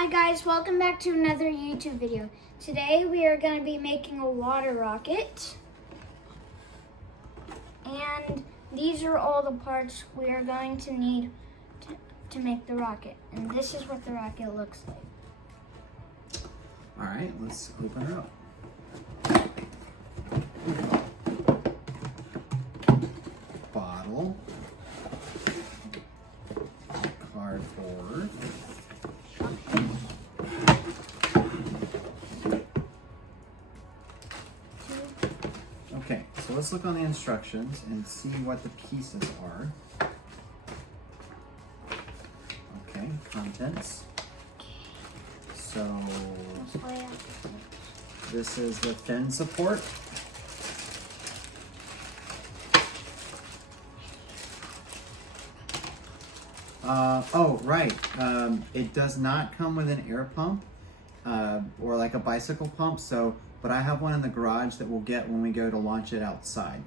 Hi guys, welcome back to another YouTube video. Today we are going to be making a water rocket. And these are all the parts we are going to need to make the rocket. And this is what the rocket looks like. All right, let's open her up. Bottle. Cardboard. Okay, so let's look on the instructions and see what the pieces are. Okay, contents. So this is the fin support. Oh, right. It does not come with an air pump or like a bicycle pump. So, but I have one in the garage that we'll get when we go to launch it outside.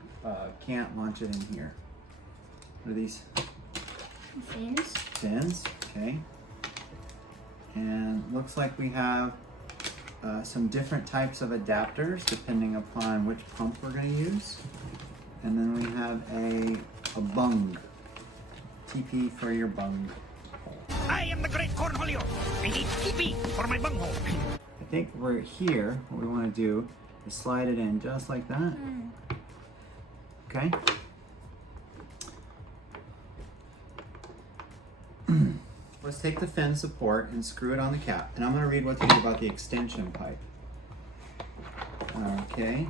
Can't launch it in here. What are these? Fins. Fins, okay. And looks like we have some different types of adapters depending upon which pump we're going to use. And then we have a bung. TP for your bung hole. I am the great cornholio. I need TP for my bung hole. I think we're here. What we want to do is slide it in just like that. Okay. Let's take the fin support and screw it on the cap. And I'm going to read what to do about the extension pipe. Okay.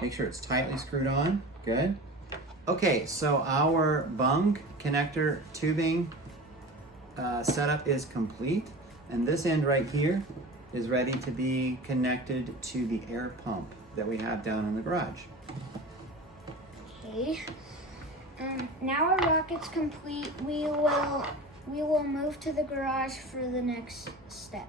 Make sure it's tightly screwed on. Good. Okay, so our bung connector tubing setup is complete. And this end right here is ready to be connected to the air pump that we have down in the garage. Okay. Now our rocket's complete. We will move to the garage for the next step.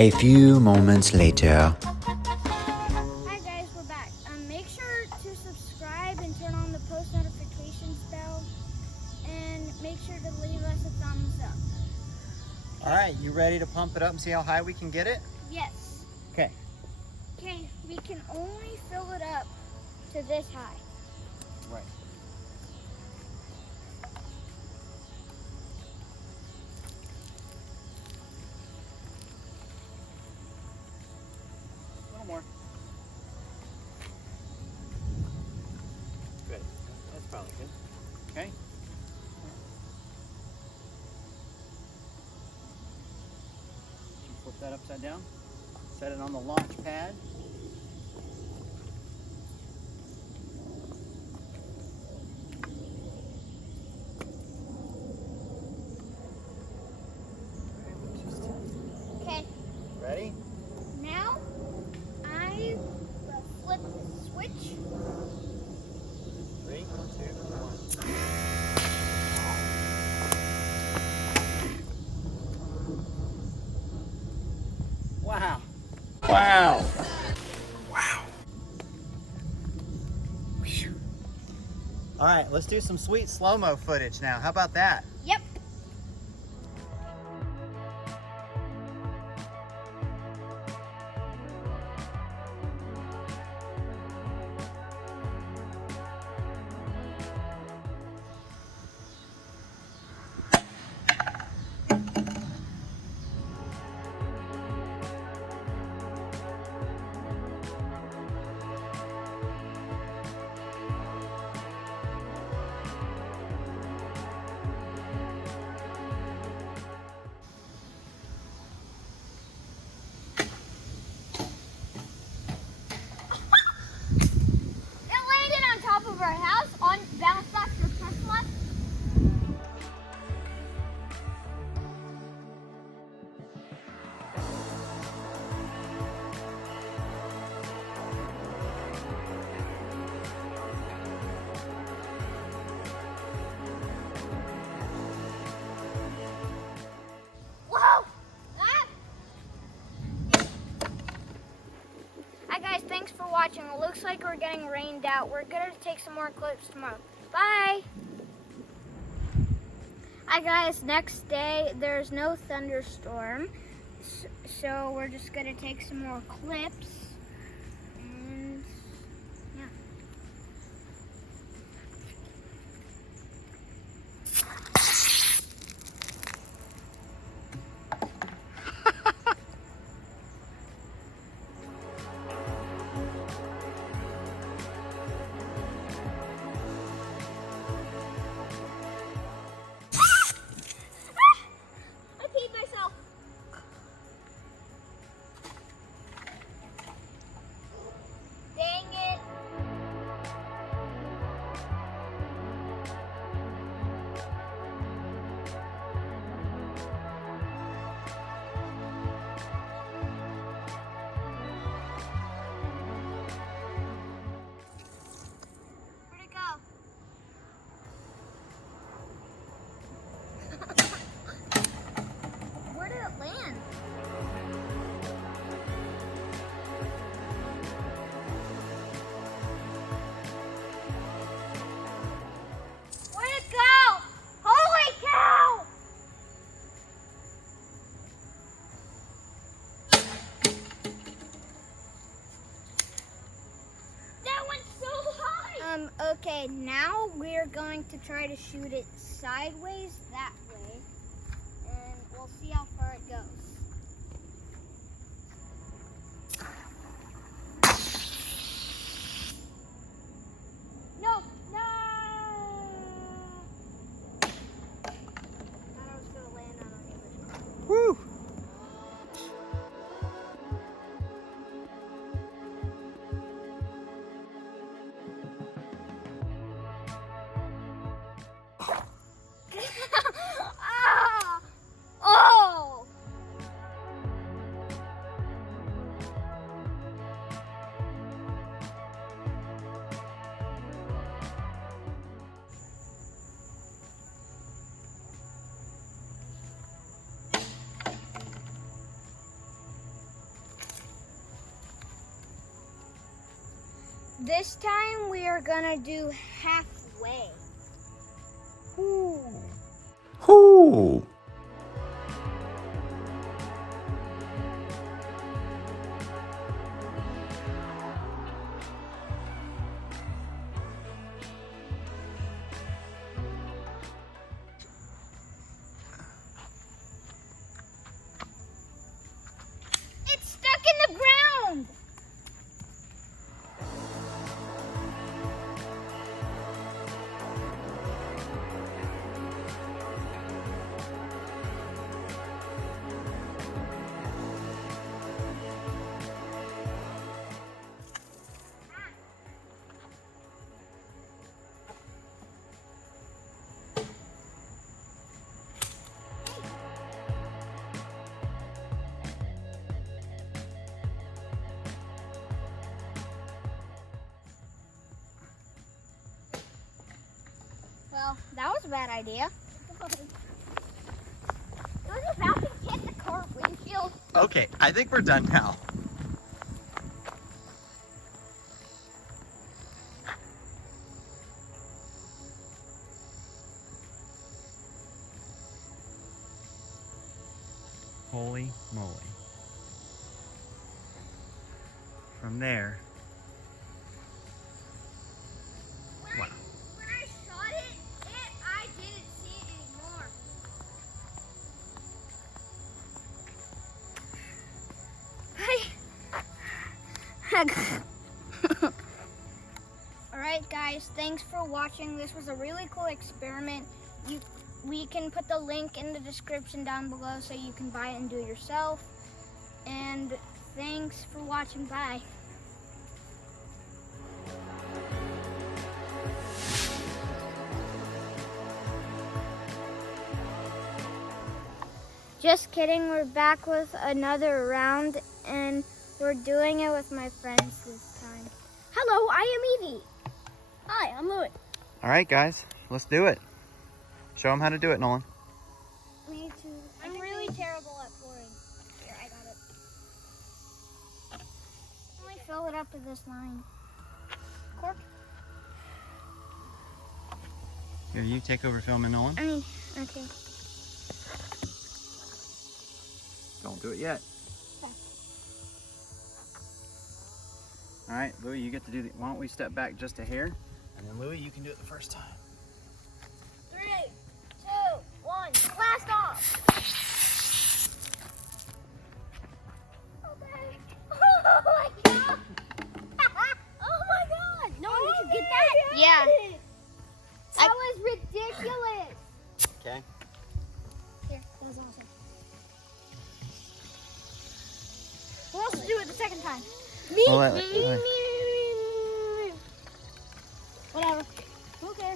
A few moments later. Hi guys, we're back. Make sure to subscribe and turn on the post notifications bell, and make sure to leave us a thumbs up. All right, you ready to pump it up and see how high we can get it? Yes. Okay. Okay, we can only fill it up to this high. Right. A little more. Good. That's probably good. Okay. Flip that upside down. Set it on the launch pad. Okay. Ready? Now, I will flip the switch. 3, 2, 1. Wow. Wow. Wow. All right, let's do some sweet slow-mo footage now. How about that? Yep. Of our house on bounce back to Tesla. Whoa! Ah! Hi guys, thanks for watching. It looks like we're getting rained out. We're gonna take some more clips tomorrow. Bye! Hi guys, next day there's no thunderstorm, so we're just gonna take some more clips and yeah. I peed myself. Dang it. Where'd it go? Where did it land? Where'd it go? Holy cow! That went so high! Okay, now we're going to try to shoot it sideways that way, and we'll see how far it goes. No! No! Thought I was gonna land on a neighbor's car. Woo! Ah! Oh! This time we are gonna do halfway. Ooh. Ooh. It's stuck in the ground. Well, that was a bad idea. It was about to hit the car windshield. Okay, I think we're done now. Holy moly. From there. Wow. When I shot it, I didn't see it anymore. Alright guys, thanks for watching. This was a really cool experiment. We can put the link in the description down below so you can buy it and do it yourself. And thanks for watching. Bye. Just kidding, we're back with another round and we're doing it with my friends this time. Hello, I am Evie. Hi, I'm Louis. All right, guys, let's do it. Show them how to do it, Nolan. Me too. I'm really terrible at pouring. Here, I got it. Only fill it up to this line. Cork. Here, you take over filming, Nolan. Okay. Don't do it yet. Okay. All right, Louie, you get to do the. Why don't we step back just a hair, and then Louie, you can do it the first time. 3, 2, 1, blast off! Okay. Oh my god! Oh my god! No one could get that? Yeah. That was ridiculous. Okay. Here, that was awesome. Who else to do it the second time? Me. Whatever. Okay.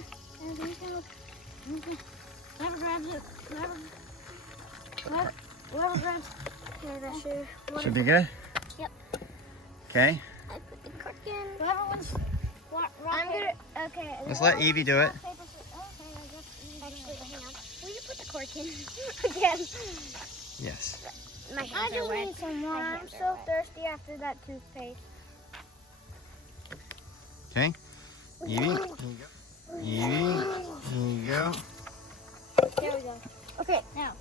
Whoever grabs it. Whoever grabs. Yeah, that Should be good. Yep. Okay. I put the cork in. Whoever wins. I'm gonna. Okay. Let's let Evie do it. Okay, I guess. Actually, hang on. Will you put the cork in again? Yes. My hands are wet. I just need some more. I'm so thirsty after that toothpaste. Okay. Evie, here you go. Evie, here you go. There we go. Okay, now.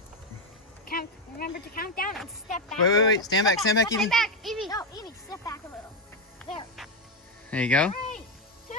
Remember to count down and step back. Wait. Stand back, Evie. Stand back, Evie. No, Evie, step back a little. There. There you go. 3, 2,